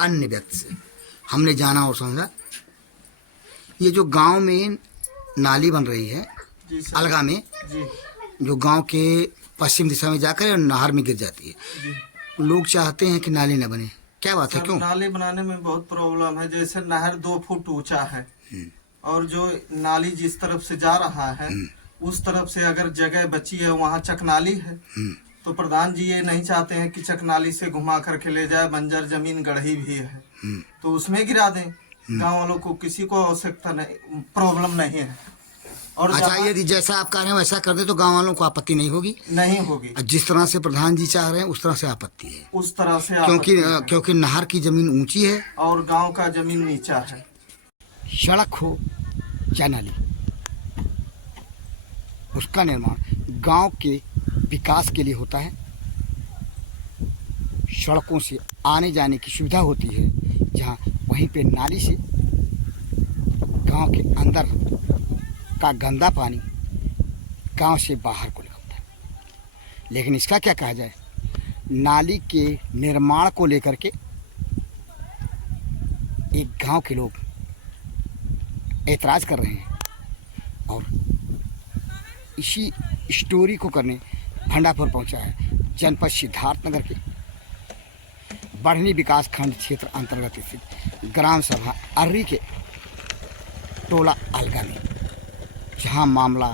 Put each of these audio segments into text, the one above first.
अन्य व्यक्ति से हमने जाना और समझा, ये जो गांव में नाली बन रही है जी सर। अलगा में, जी जो गांव के पश्चिम दिशा में जाकर नहर में गिर जाती है, जी लोग चाहते हैं कि नाली न बने, क्या बात है, सर, क्यों? नाली बनाने में बहुत प्रॉब्लम है। जैसे नहर 2 फुट ऊंचा है और जो नाली जिस तरफ से जा रहा है उस तरफ से अगर जगह बची है वहाँ चकनाली है, तो प्रधान जी ये नहीं चाहते हैं कि चकनाली से घुमा करके ले जाए। बंजर जमीन गढ़ी भी है तो उसमें गिरा दें। गांव वालों को किसी को आवश्यकता नहीं, प्रॉब्लम नहीं है। और अच्छा, यदि जैसा आप कह रहे हैं वैसा कर दे तो गांव वालों को आपत्ति नहीं होगी? नहीं होगी। जिस तरह से प्रधान जी चाह रहे हैं उस तरह से आपत्ति है, उस तरह से क्योंकि नहर की जमीन ऊंची है और गांव का जमीन नीचा है। सड़क हो चाहे नाली, उसका निर्माण गांव के विकास के लिए होता है। सड़कों से आने जाने की सुविधा होती है, जहां वहीं पे नाली से गांव के अंदर का गंदा पानी गांव से बाहर को निकलता है। लेकिन इसका क्या कहा जाए, नाली के निर्माण को लेकर के एक गांव के लोग ऐतराज़ कर रहे हैं और इसी स्टोरी को करने भंडापुर पहुंचा है जनपद सिद्धार्थनगर के बढ़नी विकास खंड क्षेत्र अंतर्गत स्थित ग्राम सभा अर्री के टोला अलगा में, जहां मामला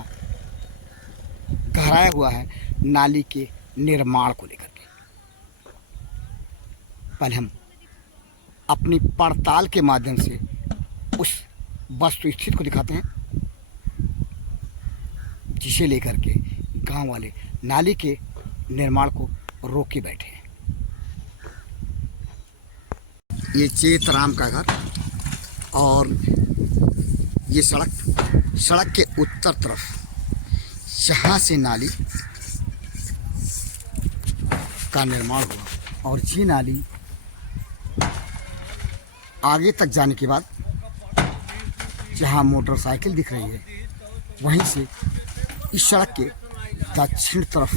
गहराया हुआ है नाली के निर्माण को लेकर के। पहले हम अपनी पड़ताल के माध्यम से उस वस्तु स्थिति को दिखाते हैं जिसे लेकर के गांव वाले नाली के निर्माण को रोके बैठे हैं। ये चेतराम का घर और ये सड़क के उत्तर तरफ जहाँ से नाली का निर्माण हुआ और ये नाली आगे तक जाने के बाद जहाँ मोटरसाइकिल दिख रही है वहीं से इस सड़क के दक्षिण तरफ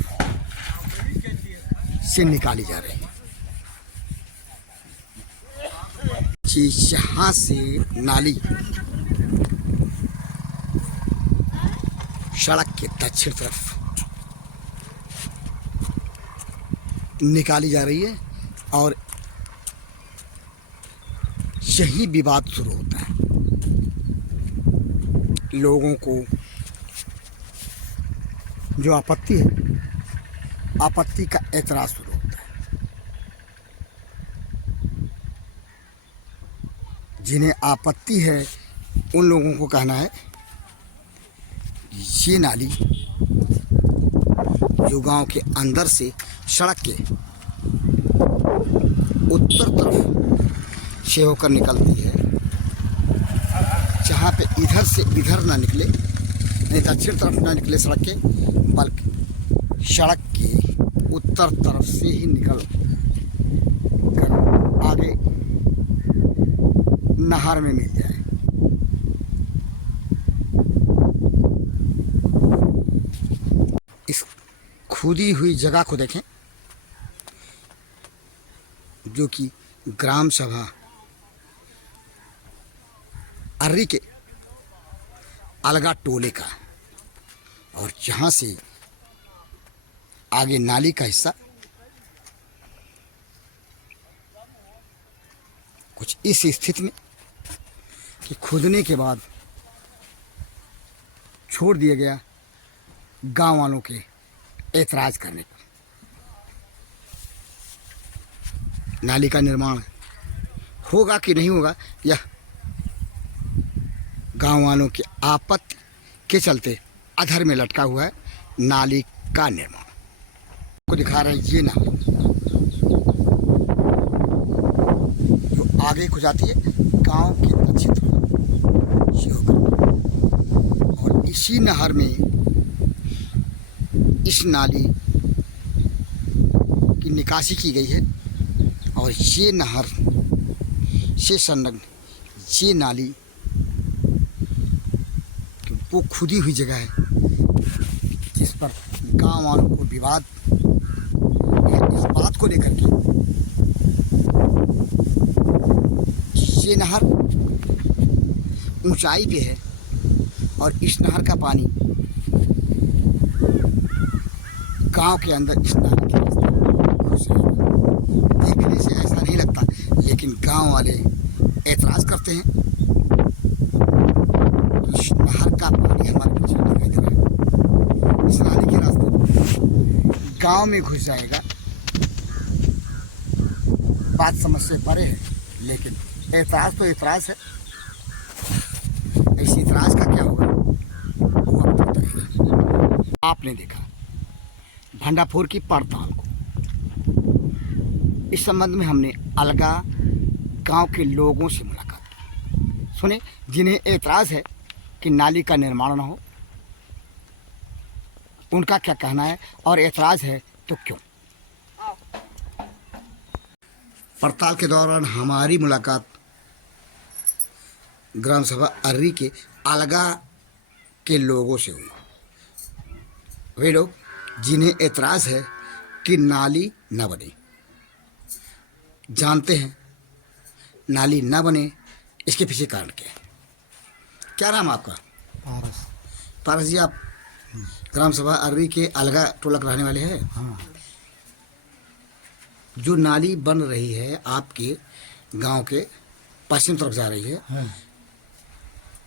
से निकाली जा रही है। जहाँ से नाली सड़क के दक्षिण तरफ निकाली जा रही है और यही विवाद शुरू होता है। लोगों को जो आपत्ति है, आपत्ति का ऐतराज शुरू होता है। जिन्हें आपत्ति है उन लोगों को कहना है ये नाली जो गांव के अंदर से सड़क के उत्तर तरफ से होकर निकलती है, जहाँ पे इधर से इधर ना निकले, नहीं दक्षिण तरफ ना निकले सड़क के, बल्कि सड़क के उत्तर तरफ से ही निकल कर आगे नहर में मिल जाए। इस खुदी हुई जगह को देखें जो कि ग्राम सभा अर्री के अलगा टोले का, और जहाँ से आगे नाली का हिस्सा कुछ इस स्थिति में कि खुदने के बाद छोड़ दिया गया गांव वालों के ऐतराज करने पर। नाली का निर्माण होगा कि नहीं होगा, यह गांव वालों के आपत्ति के चलते अधर में लटका हुआ है नाली का निर्माण को दिखा रहे हैं। ये नाली जो आगे को जाती है गांव के दक्षिण तरफ, और इसी नहर में इस नाली की निकासी की गई है और ये नहर से संलग्न ये नाली वो खुदी हुई जगह है जिस पर गांव वालों को विवाद है इस बात को लेकर के ये नहर ऊंचाई पे है और इस नहर का पानी गांव के अंदर इस नहर के रास्ते घुस जाएगा। देखने से ऐसा नहीं लगता, लेकिन गांव वाले एतराज़ करते हैं। इस नहर का पानी हमारे पीछे दिखाई दे रहा है, इस नाली के रास्ते गांव में घुस जाएगा। बात समझ से परे है, लेकिन एतराज़ तो एतराज़ है। इस एतराज़ का क्या होगा वो वक्त बताएगा। आपने देखा भंडाफोर की पड़ताल को। इस संबंध में हमने अलगा गांव के लोगों से मुलाकात की। सुने जिन्हें एतराज़ है कि नाली का निर्माण न हो, उनका क्या कहना है और एतराज़ है तो क्यों। पड़ताल के दौरान हमारी मुलाकात ग्राम सभा अर्री के अलगा के लोगों से हुई। वे लोग जिन्हें एतराज़ है कि नाली न बने, जानते हैं नाली न बने इसके पीछे कारण क्या है। क्या नाम आपका? पारस। पारस जी, आप ग्राम सभा अर्री के अलगा टोलक रहने वाले हैं। हाँ। जो नाली बन रही है आपके गांव के पश्चिम तरफ जा रही है हाँ।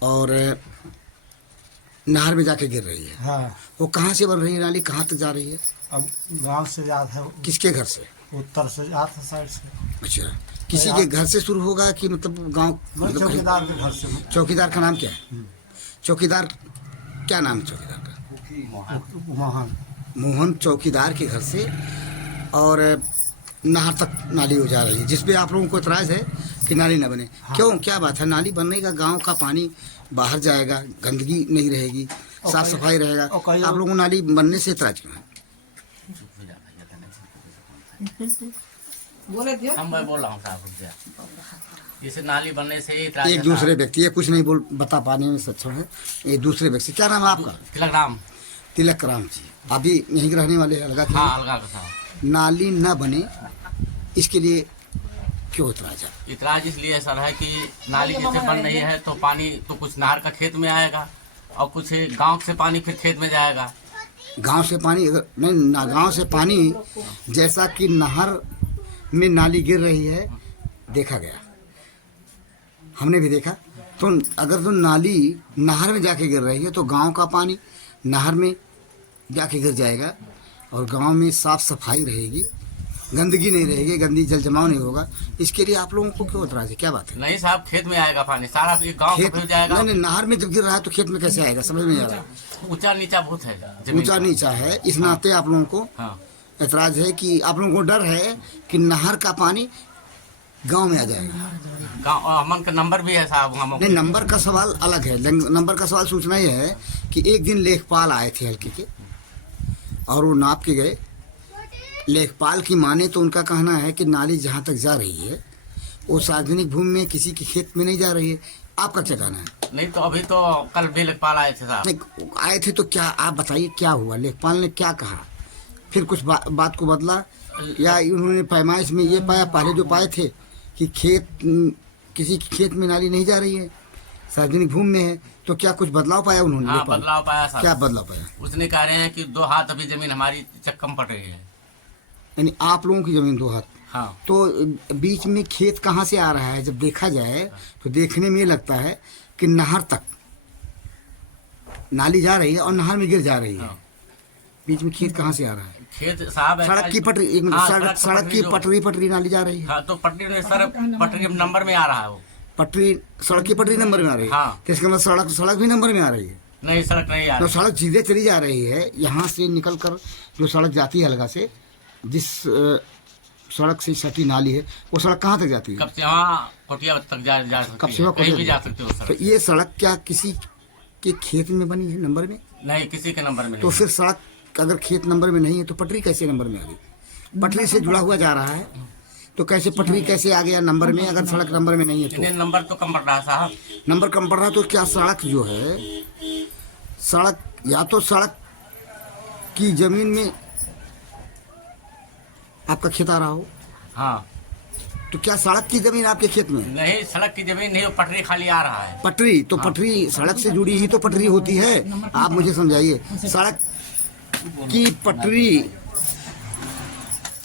और नहर में जाके गिर रही है, हाँ। वो कहाँ से बन रही है नाली, कहाँ तक जा रही है? अब गांव से जाता है, किसके घर से? उत्तर से जाता है साइड से। अच्छा, किसी के घर से शुरू होगा कि मतलब गांव? मैं चौकीदार के घर से हूँ। चौकीदार का नाम क्या है? चौकीदार क्या नाम है चौकीदार का? मोहन। मोहन चौकीदार के घर से और नहर तक नाली हो जा रही है, जिस पे आप लोगों को इतराज़ है कि नाली न बने। हाँ। क्यों, क्या बात है? नाली बनने का गांव का पानी बाहर जाएगा, गंदगी नहीं रहेगी, साफ सफाई रहेगा। आप लोगों को नाली बनने से इतराज़ क्यों है? मैं बोल रहा हूँ साहब, जैसे नाली बनने से ही इतराज एक है दूसरे व्यक्ति, ये कुछ नहीं बोल बता पाने में सक्षम है। एक दूसरे व्यक्ति, क्या नाम है आपका? तिलकराम। तिलक राम जी, अभी यहीं के रहने वाले हैं, अलगा के? हाँ, अलगा का साहब। नाली न बने इसके लिए क्यों इतराज़ है? इतराज इसलिए सर है कि नाली जैसे बन रही है तो पानी तो कुछ नहर का खेत में आएगा और कुछ गांव से पानी फिर खेत में जाएगा। गांव से पानी अगर नहीं ना, गांव से पानी जैसा कि नहर में नाली गिर रही है, देखा गया, हमने भी देखा। तो अगर तो नाली नहर में जाके गिर रही है तो गांव का पानी नहर में जाके गिर जाएगा और गांव में साफ सफाई रहेगी, गंदगी नहीं रहेगी, गंदी जल जमाव नहीं होगा। इसके लिए आप लोगों को क्यों इतराज़ है, क्या बात है? नहीं साहब, खेत में आएगा पानी सारा, गाँव खेत में जाएगा। नहीं, नहर में जब गिर रहा है तो खेत में कैसे आएगा, समझ में नहीं आ रहा। ऊंचा नीचा बहुत है जमीन। ऊंचा नीचा है, इस नाते आप लोगों को हाँ। एतराज़ है कि आप लोगों को डर है कि नहर का पानी गांव में आ जाएगा। गाँव अमन का नंबर भी है साहब हम। नहीं, नंबर का सवाल अलग है। नंबर का सवाल सूचना ये है कि एक दिन लेखपाल आए थे हल्के के और वो नाप के गए। लेखपाल की माने तो उनका कहना है कि नाली जहाँ तक जा रही है वो सार्वजनिक भूमि में किसी के खेत में नहीं जा रही है। आपका क्या कहना है? नहीं तो अभी तो कल भी लेखपाल आए थे साहब। नहीं, आए थे तो क्या, आप बताइए क्या हुआ, लेखपाल ने क्या कहा? फिर कुछ बात को बदला या उन्होंने पैमाइश में ये पाया, पहले जो पाए थे कि खेत किसी के खेत में नाली नहीं जा रही है, सार्वजनिक भूमि में है, तो क्या कुछ बदलाव पाया उन्होंने? हाँ, बदलाव पाया साहब। क्या बदलाव पाया? उसने कह रहे हैं कि 2 हाथ अभी जमीन हमारी चक्कम पड़ रही है। यानी आप लोगों की जमीन 2 हाथ। हाँ। तो बीच में खेत कहाँ से आ रहा है? जब देखा जाए तो देखने में ये लगता है कि नहर तक नाली जा रही है और नहर में गिर जा रही है। हाँ। बीच में खेत कहाँ से आ रहा है? खेत साहब सड़क की पटरी, एक मिनट, हाँ, सड़क की पटरी नाली जा रही है। हाँ, तो पटरी में सर पटरी नंबर में आ रहा है वो। पटरी, सड़क की पटरी नंबर में आ रही है। हाँ। तो इसका मतलब सड़क भी नंबर में आ रही है। नहीं, सड़क नहीं आ तो रही। सड़क सीधे चली जा रही है, यहाँ से निकल कर जो सड़क जाती है अलगा से, जिस सड़क से सटी नाली है, वो सड़क कहाँ तक जाती है? कब से वहाँ कोटिया तक जा सकती है, कहीं भी जा सकते हो तो सड़क। ये सड़क क्या किसी के खेत में बनी है नंबर में? नहीं, किसी के नंबर में तो नहीं। फिर सड़क अगर खेत नंबर में नहीं है तो पटरी कैसे नंबर में आ गई? पटरी से जुड़ा हुआ जा रहा है तो कैसे पटरी कैसे आ गया नंबर में, अगर सड़क नंबर में नहीं है तो? इन्हें नंबर तो कम पड़ रहा है साहब। नंबर कम पड़ रहा है तो क्या सड़क जो है, सड़क या तो सड़क की जमीन में आपका खेत आ रहा हो, हाँ। तो क्या सड़क की जमीन आपके खेत में? नहीं, सड़क की जमीन नहीं, वो पटरी खाली आ रहा है। पटरी तो पटरी सड़क से जुड़ी ही तो पटरी होती है। आप मुझे समझाइए, सड़क की पटरी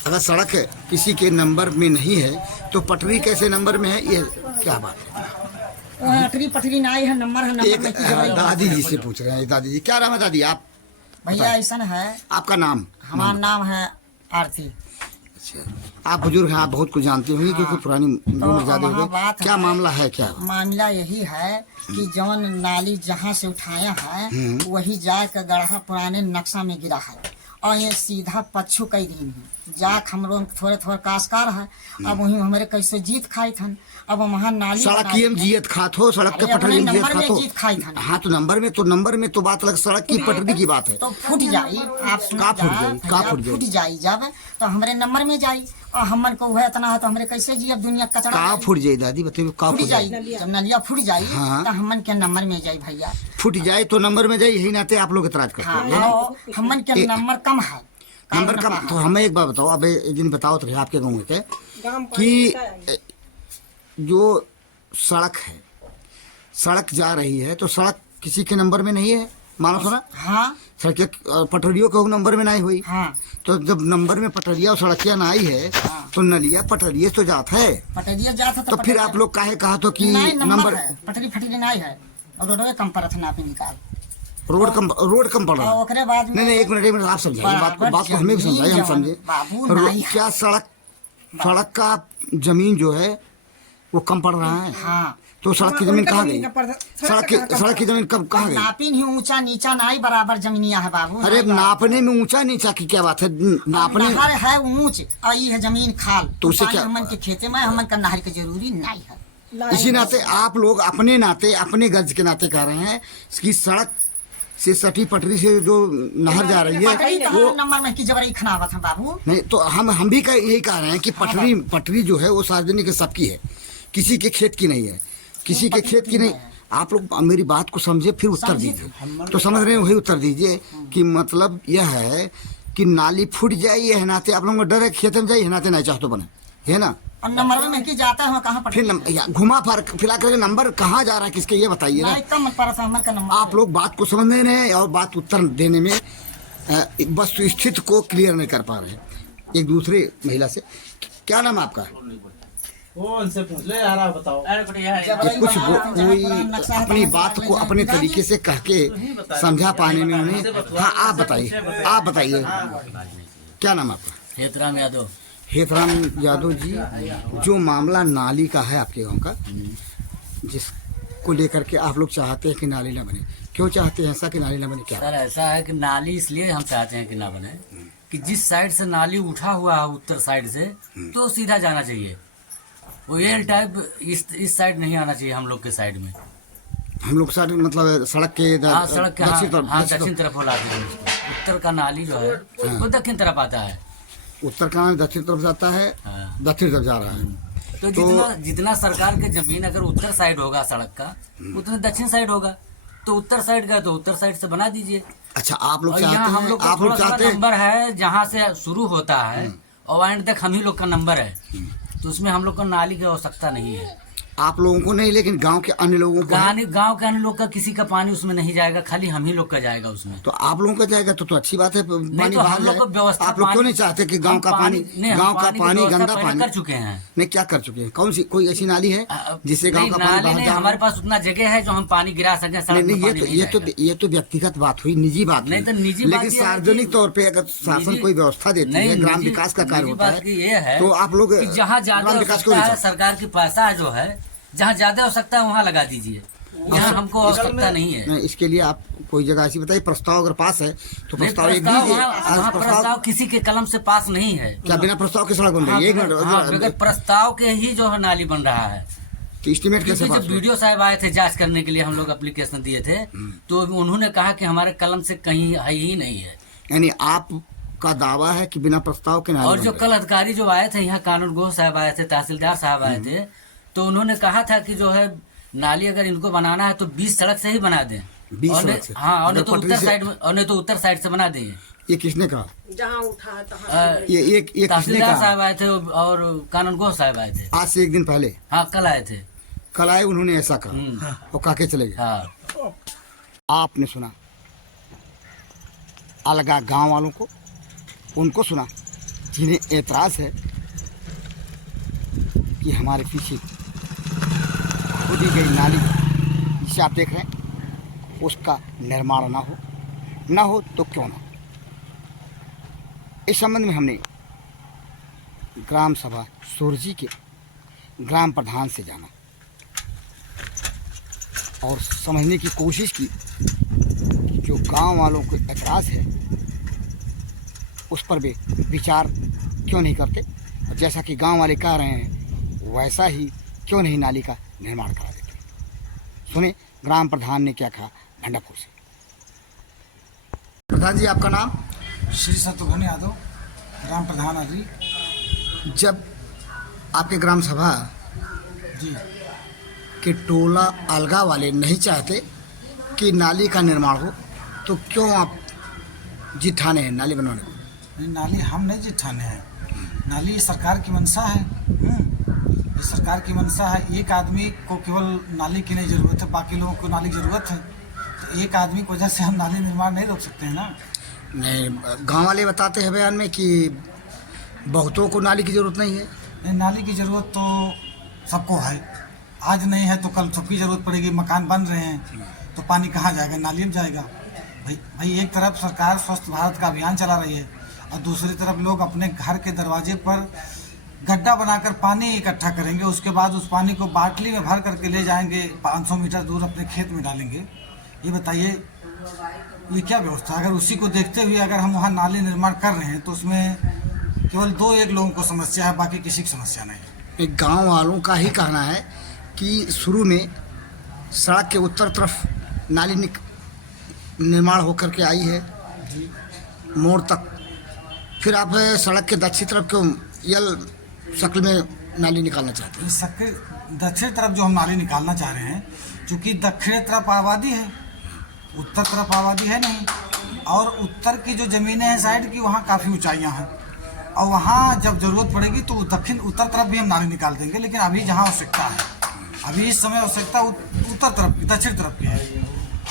अगर सड़क किसी के नंबर में नहीं है तो पटरी कैसे नंबर में है? ये क्या बात है? पटरी नहीं है, नंबर है, नंबर एक में की जगह दादी जी से पूछ रहे हैं। दादी जी, क्या नाम है दादी? आप भैया ऐसा है, आपका नाम? हमारा नाम है आरती। आप बुजुर्ग हैं, आप बहुत कुछ जानते होंगे क्योंकि पुरानी उम्र में ज्यादा हो वहाँ गई। बात क्या है, मामला है? क्या मामला यही है कि जौन नाली जहाँ से उठाया है वही जाकर गढ़ा पुराने नक्शा में गिरा है और ये सीधा पच्छू कई दिन है जाक हम लोग थोड़े थोड़े काशकार है। अब वही हमारे कैसे जीत खाई थन, अब वहाँ नाली सड़क की हम जियत खात हो, सड़क के अरे पटरी में जियत नंबर खात में जीत खाई हो। थन हाँ तो नंबर में तो बात अलग, सड़क की पटरी की बात है। तो फूट जाई, आप सुन का फूट जाई? का फूट जाई? फूट जाई जब तो हमारे नंबर में जाई और हमन को हुआ इतना है तो हमारे कैसे जी अब दुनिया कचरा का जाई। फूट जाए दादी? बताइए, का फूट फूट जाई, जाए? जब नलिया फूट जाई हाँ। तो हमन के नंबर में जाई भैया। फूट जाए तो नंबर में जाए, यही नाते आप लोग एतराज करते हाँ, हैं ना? और हमन के नंबर कम है, नंबर कम। तो हमें एक बात बताओ, अब एक दिन बताओ तो आपके गाँव में कि जो सड़क है, सड़क जा रही है तो सड़क किसी के नंबर में नहीं है, मानो सुना? हाँ सड़क पटरियों के नंबर में नहीं हुई। हाँ तो जब नंबर में पटरिया और सड़किया ना आई है तो नलिया पटरिया तो जात है। पटरिया जाता तो फिर आप लोग काहे कहा तो कि नहीं नंबर नंबर है, पटरी फटरी नहीं है और रोडवे कम पर ना पे निकाल रोड कम पड़ रहा और है। ओकरे बाद में नहीं एक मिनट आप समझाइए बात को हमें भी समझाइए, हम समझे। बाबू नहीं है। क्या सड़क का जमीन जो है वो कम पड़ रहा है? हाँ तो सड़क की जमीन कहाँ गई? सड़क की जमीन कब कहाँ गई? नापिन ही ऊंचा नीचा नहीं बराबर जमीनिया है बाबू। अरे नापने में ऊंचा नीचा की क्या बात है? नापने नहर है ऊंच और ये है जमीन खाल, तो उससे पानी क्या? हमन के खेते में हमन का नहर की जरूरी नहीं है। इसी नाते आप लोग अपने नाते अपने गर्ज के नाते कह रहे हैं कि सड़क से सटी पटरी से जो नहर जा रही पटरी है तो वो नंबर में की जबरई खनावत है बाबू। नहीं। तो हम भी यही कह रहे हैं कि पटरी जो है वो सार्वजनिक सबकी है, किसी के खेत की नहीं है, किसी के खेत की नहीं। आप लोग मेरी बात को समझे फिर उत्तर दीजिए। तो समझ रहे हैं, वही उत्तर दीजिए कि मतलब यह है कि नाली फूट जाए ये है नाते आप लोगों को डर है, खेत में जाए है नाते नहीं चाहते बने है ना। और नंबर में की जाता है कहाँ फिर घुमा फिरा करके नंबर कहाँ जा रहा है किसके, ये बताइए ना। कम परस हमर का नंबर आप लोग बात को समझ नहीं रहे हैं और बात उत्तर देने में वस्तु स्थिति को क्लियर नहीं कर पा रहे हैं। एक दूसरे महिला से, क्या नाम है आपका? वो उनसे पूछ ले यार, आप बताओ। कि कुछ कोई अपनी बात को अपने तरीके से कह के समझा पाने में उन्हें। हाँ आप बताइए क्या नाम आपका? हेतराम यादव। हेतराम यादव जी, जो मामला नाली का है आपके गांव का, जिसको लेकर के आप लोग चाहते हैं कि नाली ना बने, क्यों चाहते हैं ऐसा कि नाली ना बने? क्या सर ऐसा है कि नाली इसलिए हम चाहते हैं कि ना बने कि जिस साइड से नाली उठा हुआ है उत्तर साइड से तो सीधा जाना चाहिए, वो एल टाइप इस साइड नहीं आना चाहिए हम लोग के साइड में। हम लोग साइड मतलब सड़क के हाँ सड़क के दक्षिण दक्षिण तरफ लाते हैं उसको। उत्तर का नाली जो है वो दक्षिण तरफ आता है, उत्तर का दक्षिण तरफ जाता है, हाँ। दक्षिण तरफ जा रहा है। तो जितना सरकार के जमीन अगर उत्तर साइड होगा सड़क का उतना दक्षिण साइड होगा, तो उत्तर साइड का तो उत्तर साइड से बना दीजिए। अच्छा आप लोग और चाहते यहाँ हम हैं, लोग आप लोग चाहते हैं नंबर है जहाँ से शुरू होता है और एंड तक हम ही लोग का नंबर है, तो उसमें हम लोग को नाली की आवश्यकता नहीं है। आप लोगों को नहीं, लेकिन गांव के अन्य लोगों को है। गांव के अन्य लोग का किसी का पानी उसमें नहीं जाएगा, खाली हम ही लोग का जाएगा उसमें। तो आप लोगों का जाएगा तो अच्छी बात है, पानी तो बाहर हम लोग को जाए। व्यवस्था आप लोग क्यों नहीं चाहते कि गांव का पानी गंदा पानी कर चुके हैं? नहीं क्या कर चुके हैं? कौन सी कोई ऐसी नाली है जिससे गांव का पानी नाली बाहर नहीं, जा? हमारे पास उतना जगह है जो हम पानी गिरा सकें। सड़क नहीं में पानी नहीं जाएगा। ये तो व्यक्तिगत बात हुई, निजी बात नहीं हुई। तो निजी बात लेकिन ये है सार्वजनिक कि- तौर पे अगर शासन कोई व्यवस्था देती है, ग्राम विकास का कार्य होता है, तो आप लोग कि जहाँ ज्यादा ग्राम विकास आवश्यकता है सरकार की पैसा जो है, जहाँ ज्यादा आवश्यकता है वहाँ लगा दीजिए, यहाँ हमको आवश्यकता नहीं है। नहीं, इसके लिए आप कोई जगह ऐसी बताइए, प्रस्ताव अगर पास है तो नहीं, प्रस्ताव एक प्रस्ताव दीजिए। वहाँ प्रस्ताव किसी के कलम से पास नहीं है। क्या बिना प्रस्ताव के सड़क बन रही है? एक बगैर मिनट, प्रस्ताव के ही जो है नाली बन रहा है। तो एस्टीमेट कैसे क्योंकि पास जब हुआ? वीडियो साहब आए थे जांच करने के लिए, हम लोग एप्लीकेशन दिए थे, तो उन्होंने कहा कि हमारे कलम से कहीं है ही नहीं है। यानी आपका दावा है कि बिना प्रस्ताव के नाली और बन जो रही कल अधिकारी जो आए थे यहाँ, कानून गोह साहब आए थे, तहसीलदार साहब आए थे, तो उन्होंने कहा था कि जो है नाली अगर इनको बनाना है तो 20 सड़क से ही बना दें। 20 सड़क से? हाँ, और अगर नहीं तो पटरी उत्तर से- साइड में, और नहीं तो उत्तर साइड से बना दें। ये किसने कहा? जहाँ उठा है तहाँ ये किसने तहसीलदार कहा? साहब आए थे और कानूनगो साहब आए थे। आज से एक दिन पहले हाँ, कल आए थे। कल आए, उन्होंने ऐसा कहा और कहा के चले गए। हाँ, आपने सुना अलगा गांव वालों को, उनको सुना जिन्हें एतराज़ है कि हमारे पीछे खोदी गई नाली जिसे आप देख रहे हैं उसका निर्माण ना हो तो क्यों ना। इस संबंध में हमने ग्राम सभा सुरजी के ग्राम प्रधान से जाना और समझने की कोशिश की कि जो गांव वालों को एतराज़ है उस पर वे विचार क्यों नहीं करते, और जैसा कि गांव वाले कह रहे हैं वैसा ही क्यों नहीं नाली का निर्माण करा देते। सुने ग्राम प्रधान ने क्या कहा भंडापुर से। प्रधान जी, आपका नाम? श्री शत्रुघ्न यादव, ग्राम प्रधान आदि। जब आपके ग्राम सभा जी के टोला अलगा वाले नहीं चाहते कि नाली का निर्माण हो तो क्यों आप जिद ठाने हैं नाली बनवाने को? नहीं, नाली हम नहीं जिद ठाने हैं, नाली सरकार की मंशा है। ये सरकार की मंशा है। एक आदमी को केवल नाली की नहीं ज़रूरत है, बाकी लोगों को नाली की ज़रूरत है। तो एक आदमी की वजह से हम नाली निर्माण नहीं रोक सकते हैं ना। नहीं, गांव वाले बताते हैं बयान में कि बहुतों को नाली की ज़रूरत नहीं है। नहीं, नाली की ज़रूरत तो सबको है, आज नहीं है तो कल सबकी ज़रूरत पड़ेगी। मकान बन रहे हैं तो पानी कहाँ जाएगा? नाली में जाएगा। भाई एक तरफ सरकार स्वच्छ भारत का अभियान चला रही है और दूसरी तरफ लोग अपने घर के दरवाजे पर गड्ढा बनाकर पानी इकट्ठा करेंगे, उसके बाद उस पानी को बाटली में भर करके ले जाएंगे 500 मीटर दूर अपने खेत में डालेंगे। ये बताइए ये क्या व्यवस्था? अगर उसी को देखते हुए अगर हम वहाँ नाली निर्माण कर रहे हैं तो उसमें केवल 2-1 लोगों को समस्या है, बाकी किसी की समस्या नहीं। गांव वालों का ही कहना है कि शुरू में सड़क के उत्तर तरफ नाली निर्माण होकर के आई है मोड़ तक, फिर आप सड़क के दक्षिण तरफ क्यों यल शक्ल में नाली निकालना चाहते हैं? इस दक्षिण तरफ जो हम नाली निकालना चाह रहे हैं, चूँकि दक्षिण तरफ आबादी है, उत्तर तरफ आबादी है नहीं, और उत्तर की जो ज़मीनें हैं साइड की वहाँ काफ़ी ऊंचाइयाँ हैं, और वहाँ जब ज़रूरत पड़ेगी तो दक्षिण उत्तर तरफ भी हम नाली निकाल देंगे। लेकिन अभी जहाँ आवश्यकता है, अभी इस समय आवश्यकता उत्तर तरफ की, दक्षिण तरफ की है,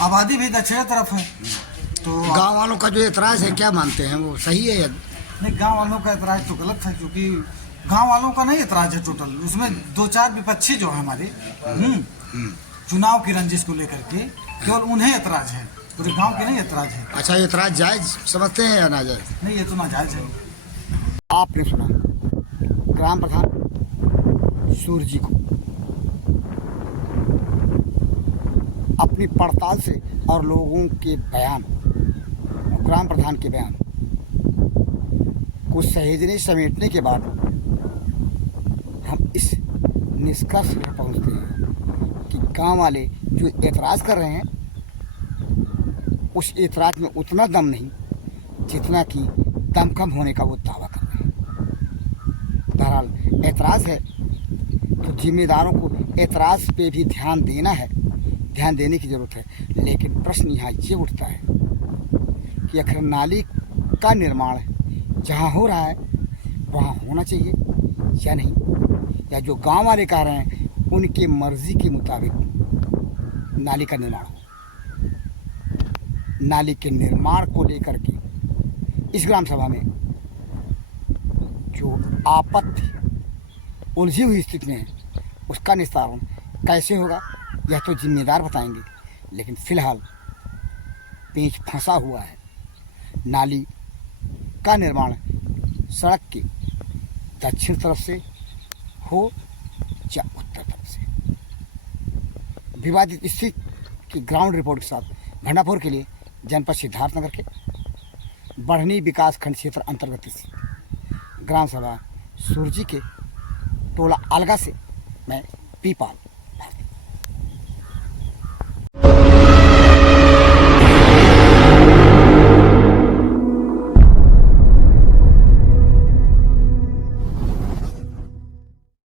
आबादी भी दक्षिण तरफ है। तो गांव वालों का जो एतराज़ है क्या मानते हैं, वो सही है या नहीं? गांव वालों का एतराज़ तो गलत है, क्योंकि गांव वालों का नहीं एतराज़ है टोटल, उसमें 2-4 विपक्षी जो है हमारे चुनाव की रंजिश को लेकर के केवल उन्हें एतराज़ है, पूरे गांव के नहीं एतराज़ है। अच्छा एतराज़ जायज़ समझते हैं या नाजायज़? नहीं, ये तो नाजायज़ है। आपने सुना ग्राम प्रधान सूरजी को अपनी पड़ताल से और लोगों के बयान, ग्राम प्रधान के बयान को सहेजने समेटने के बाद हम इस निष्कर्ष पर पहुंचते हैं कि गांव वाले जो एतराज़ कर रहे हैं उस एतराज़ में उतना दम नहीं जितना कि दम कम होने का वो दावा कर रहे हैं। बहरहाल एतराज़ है तो जिम्मेदारों को एतराज़ पे भी ध्यान देने की ज़रूरत है। लेकिन प्रश्न यहाँ ये उठता है कि आखिर नाली का निर्माण जहाँ हो रहा है वहाँ होना चाहिए या नहीं, या जो गांव वाले कह रहे हैं उनकी मर्ज़ी के मुताबिक नाली का निर्माण हो। नाली के निर्माण को लेकर के इस ग्राम सभा में जो आपत्ति उलझी हुई स्थिति में है उसका निस्तारण कैसे होगा यह तो जिम्मेदार बताएंगे। लेकिन फ़िलहाल पेंच फंसा हुआ है, नाली का निर्माण सड़क के दक्षिण तरफ से हो या उत्तर तरफ से। विवादित स्थिति की ग्राउंड रिपोर्ट के साथ भंडापुर के लिए जनपद सिद्धार्थनगर के बढ़नी विकास खंड क्षेत्र अंतर्गत ग्राम सभा सुरजी के टोला अलगा से मैं पीपाल।